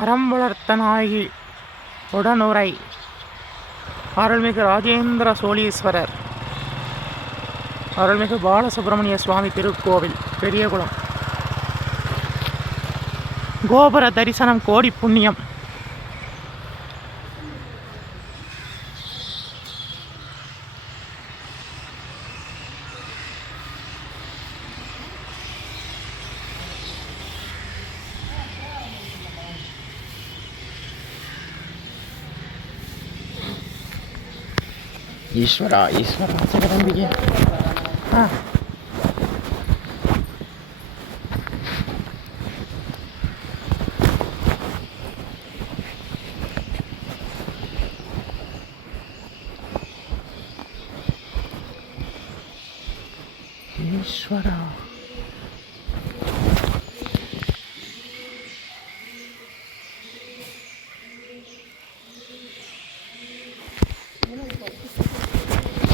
அறம் வளர்த்த நாயகி உடனுரை. அருள்மிகு ராஜேந்திர சோழீஸ்வரர். அருள்மிகு பாலசுப்பிரமணிய சுவாமி திருக்கோவில் பெரியகுளம். கோபுர தரிசனம் கோடி புண்ணியம். ಈಶ್ವರ ಈಶ್ವರ ಜಗದಂಬಿಗೆ ಹಾಂ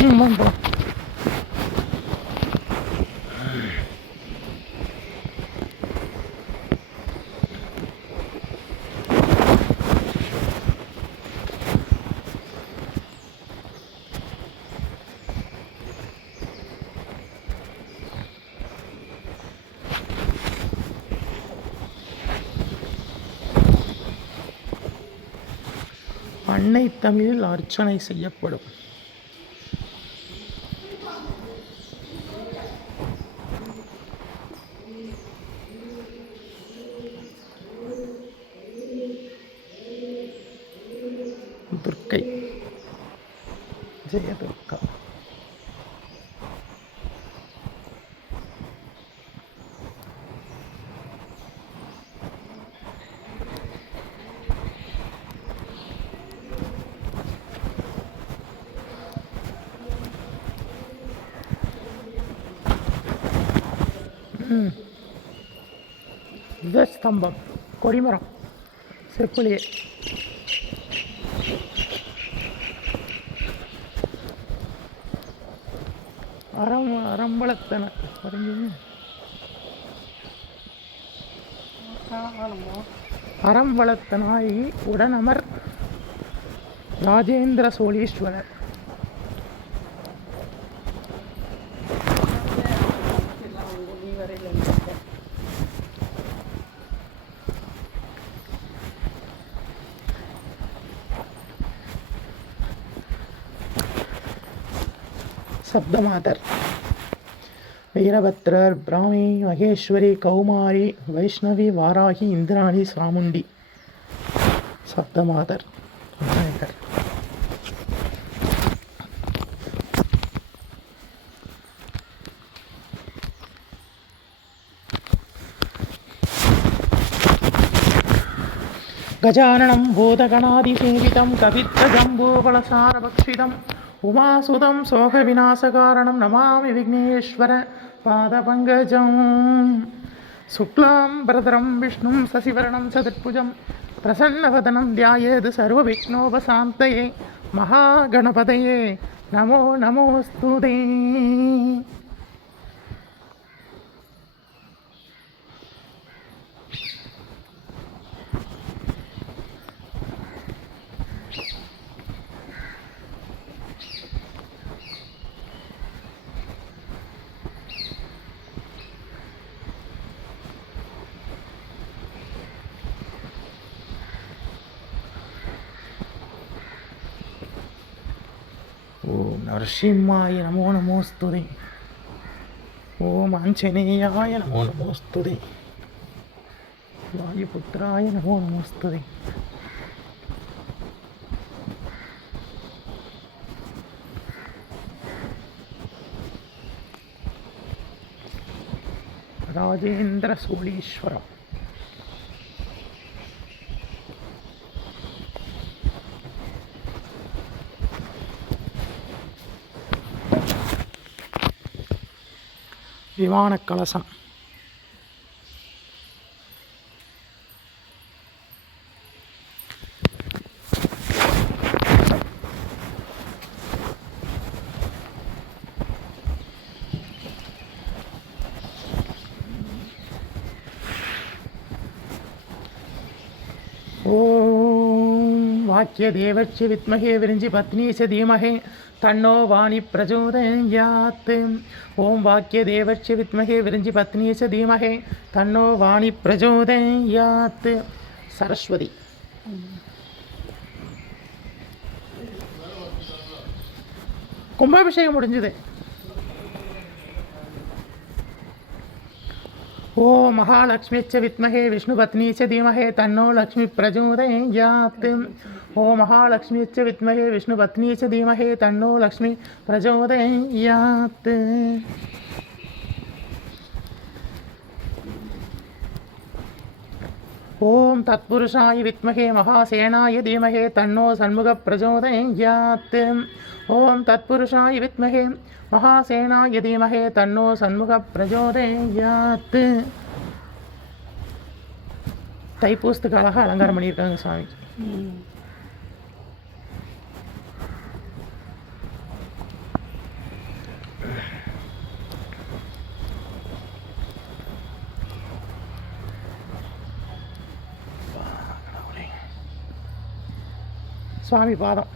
வாங்க போகலாம் அன்னை தமிழில் அர்ச்சனை செய்யப்படும். ஸ்தம்பம் கொடிமரம் செப்புலியே அறம் அறம்பளத்தன பாருங்க அறம் வளர்த்த நாயகி உடனமர் ராஜேந்திர சோழீஸ்வரர் சப்தமாதர் வீரபத்ரர் பிராமி மகேஸ்வரி கௌமாரி வைஷ்ணவி வாராகி இந்திராணி சாமுண்டி சப்தமாதர் விநாயகர் गजाननं भूतगणादिसेवितं कवित्रजम्बूफलसारभक्षितम् உமாசுதம் சோக விநாசகாரணம் நமாமி விக்னேஸ்வர பாதபங்கஜம். சுக்லாம் பிரதரம் விஷ்ணும் சசிவரணம் சதுர்புஜம். பிரசன்னவதனம் தியாயேது சர்வ விக்னோபசாந்தயே மகாகணபதையே. நமோ நமோஸ்துதே. நரசிம்மாய நமோ நமோஸ்துதி ஓம் ஆஞ்சநேயாய நமோ நமோஸ்துதி வாயுபுத்திராய நமோ நமோஸ்துதி ராஜேந்திர சோழீஸ்வரம் விமான கலசம். வாக்கிய தேவச்சி வித்மகே விரிஞ்சி பத்னீச தீமகே. தன்னோ வாணி பிரச்சோதயாத் ஓம் வாக்கிய தேவச்சி வித்மகே விரிஞ்சி பத்னீச தீமகே. தன்னோ வாணி பிரச்சோதயாத் சரஸ்வதி. கும்பாபிஷேகம் முடிஞ்சுது. ॐ महालक्ष्मीश्च विद्महे विष्णुपत्नी च धीमहे तन्नो लक्ष्मीप्रचोदयं यात्। महालक्ष्मीश्च विद्महे विष्णुपत्नी च धीमहे तन्नो लक्ष्मीप्रचोदयं तत्पुरुषाय विद्महे महासेनाय धीमहे तन्नो सन्मुखप्रचोदयं ஓம் தத்புருஷாய வித்மகே மகாசேனாய தீமகே தன்னோ சண்முக பிரச்சோதயாத் தைப்பூசத்துக்கு அழகாக அலங்காரம் பண்ணியிருக்காங்க சாமி. சுவாமி பாதம்.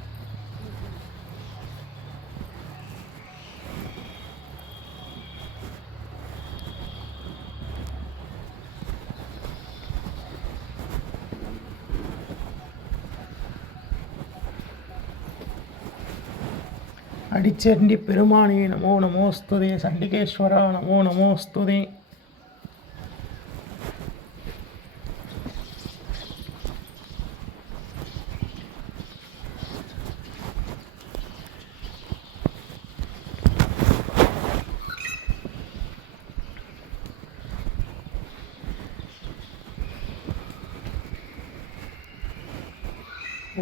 அடிச்சண்டி பெருமானே நமோ நமோஸ்துதே சண்டிகேஸ்வரா நமோ நமோஸ்துதே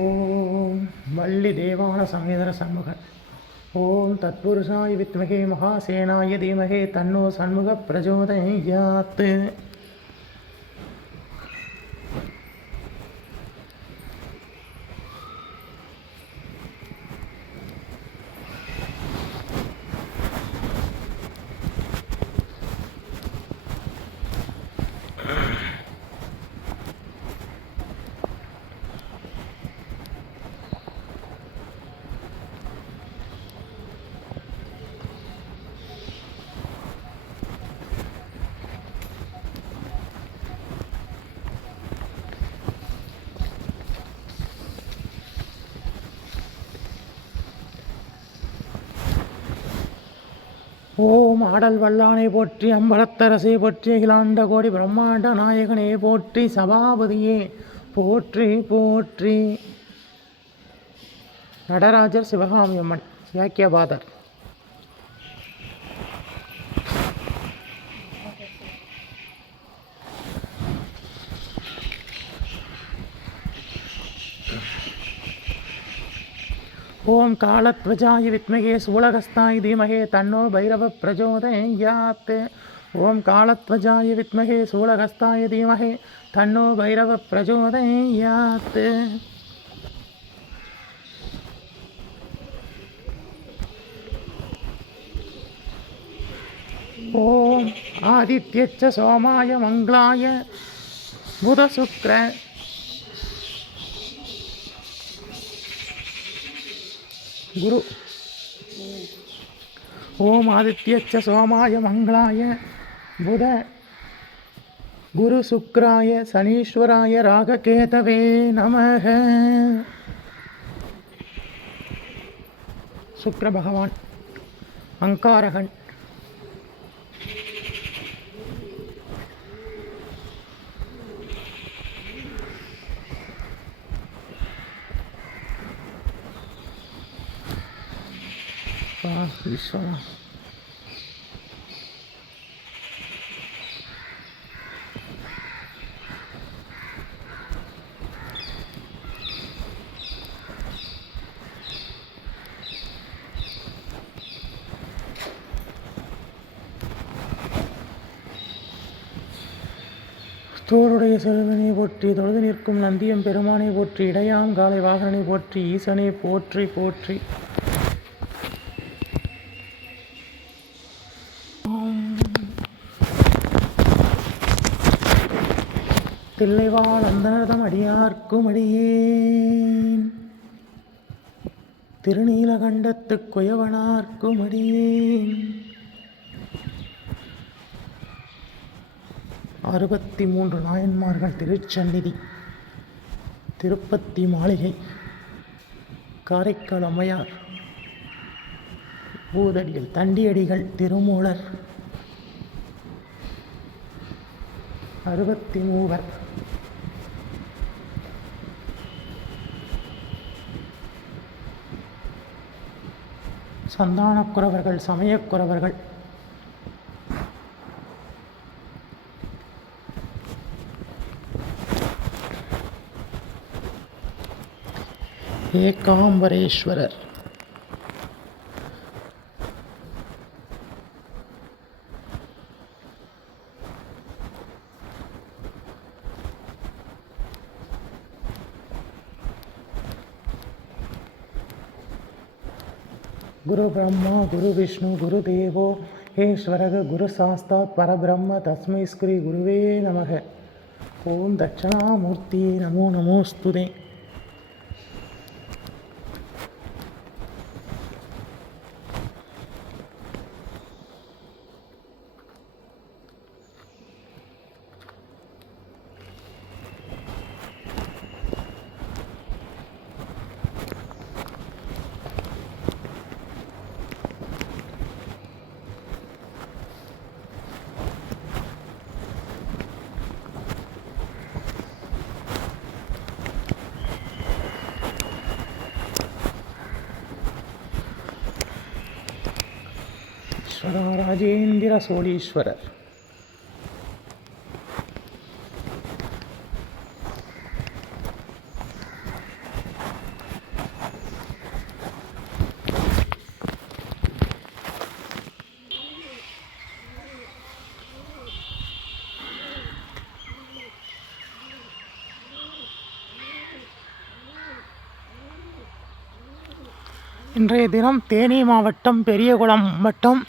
ஓம் வள்ளி தேவான சமேதர சண்முகன் तत्पुरुषाय विद्महे महासेनाय धीमहे तन्नो सन्मुखप्रचोदयात्। ஓம் ஆடல் வல்லானை போற்றி அம்பலத்தரசை போற்றி அகிலாண்ட கோடி பிரம்மாண்ட நாயகனே போற்றி சபாபதியே போற்றி போற்றி. நடராஜர் சிவகாமி அம்மன் யாக்கியபாதர். ஓம் காலத்வஜாய வித்மகே சூலகஸ்தாய் தீமகே தன்னோ பைரவ பிரஜோதயாத் ஓம் காலத்வஜாய வித்மகே சூலகஸ்தாய தீமகே தன்னோ பைரவ பிரஜோதயாத் ஓம் ஆதித்யச்ச சோமாய மங்களாய புதசுக்ர குரு. ஓம் ஆதித்யச்ச சோமாய மங்களாய புத. குரு சுக்ராய சனீஸ்வராய ராககேதவே நமக. சுக்ர பகவான் அங்காரகன் வா ஈஸ்வரா தோளுடைய செல்வனை போற்றி தொழுது நிற்கும் நந்தியம் பெருமானை போற்றி இடையாம் காலை வாகனனை போற்றி ஈசனை போற்றி போற்றி. தில்லைவாழ் அந்தனதம் அடியார்க்கும் அடியேன் திருநீலகண்டத்து குயவனார்க்குமடியேன் அறுபத்தி மூன்று நாயன்மார்கள் திருச்சந்நிதி திருப்பத்தி மாளிகை காரைக்கால் அம்மையார் பூதடிகள் தண்டியடிகள் திருமூலர். அறுபத்தி மூவர் சந்தானக்குறவர்கள் சமயக்குறவர்கள். ஏகாம்பரேஸ்வரர். பிரம்மா குரு விஷ்ணு குரு தேவோ ஈஸ்வரக குரு சாஸ்தாத் பரபிரம்ம தஸ்மை ஸ்ரீ குருவே நமக ஓம் தட்சணாமூர்த்தி நமோ நமோஸ்துதே விஜயேந்திர சோழீஸ்வரர் இன்றைய தினம் தேனி மாவட்டம் பெரியகுளம் வட்டம்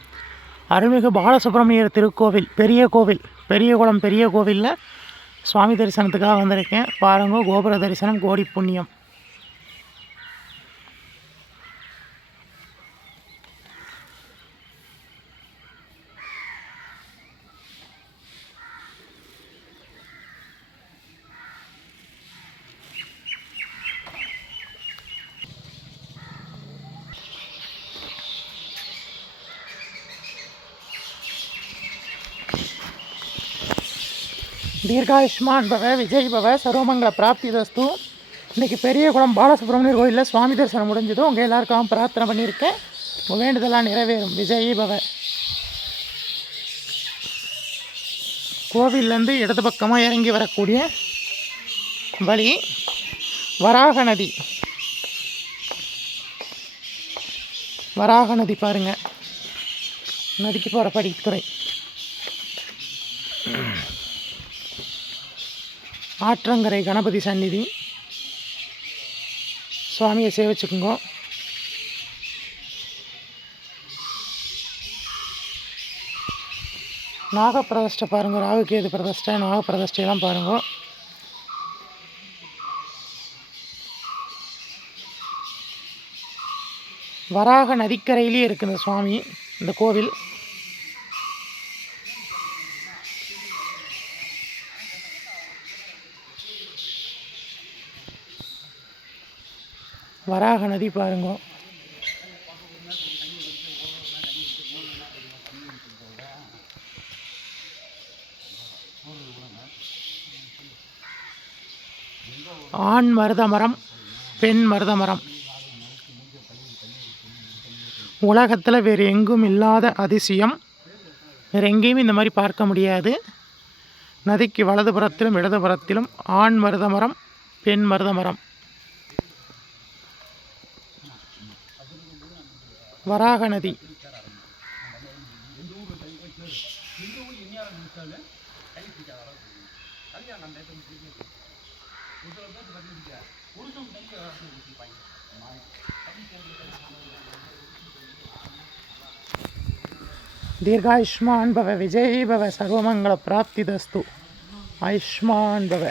அருள்மிகு பாலசுப்ரமணியர் திருக்கோவில் பெரிய கோவில் பெரியகுளம் பெரிய கோவிலில் சுவாமி தரிசனத்துக்காக வந்திருக்கேன். பாருங்க கோபுர தரிசனம் கோடி புண்ணியம். தீர்காயுஷ்மான் பவ விஜய் பவ சர்வமங்கள பிராப்தி தஸ்து. இன்றைக்கி பெரியகுளம் பாலசுப்ரமணியர் கோயிலில் சுவாமி தரிசனம் முடிஞ்சதும் உங்கள் எல்லாருக்காகவும் பிரார்த்தனை பண்ணியிருக்கேன். உங்கள் வேண்டுதலாம் நிறைவேறும். விஜய் பவ கோவில்லேருந்து இடது பக்கமாக இறங்கி வரக்கூடிய வழி வராக நதி. வராக நதி பாருங்கள் நதிக்கு போகிற படித்துறை. ஆற்றங்கரை கணபதி சந்நிதி. சுவாமியை சேவிச்சுக்குங்க. நாகப்பிரதிஷ்டை பாருங்கள் ராகுகேது பிரதிஷ்டை நாகப்பிரதிஷ்டையெல்லாம் பாருங்கள் வராக நதிக்கரையிலே இருக்குது இந்த சுவாமி இந்த கோவில். வராக நதி பாருங்க. ஆண் மருத மரம் பெண் மருத மரம் உலகத்தில் வேறு எங்கும் இல்லாத அதிசயம். வேறு எங்கேயும் இந்த மாதிரி பார்க்க முடியாது. நதிக்கு வலதுபுறத்திலும் இடதுபுறத்திலும் ஆண் மருத மரம் பெண் மருத மரம் ವರಾಹ ನದಿ ದೀರ್ಘಾಯುಷ್ಮಾನ್ ಭವ ವಿಜಯೀ ಭವ ಸರ್ವಮಂಗಳ ಪ್ರಾಪ್ತಿದಸ್ತು. ಆಯುಷ್ಮಾನ್ ಭವ.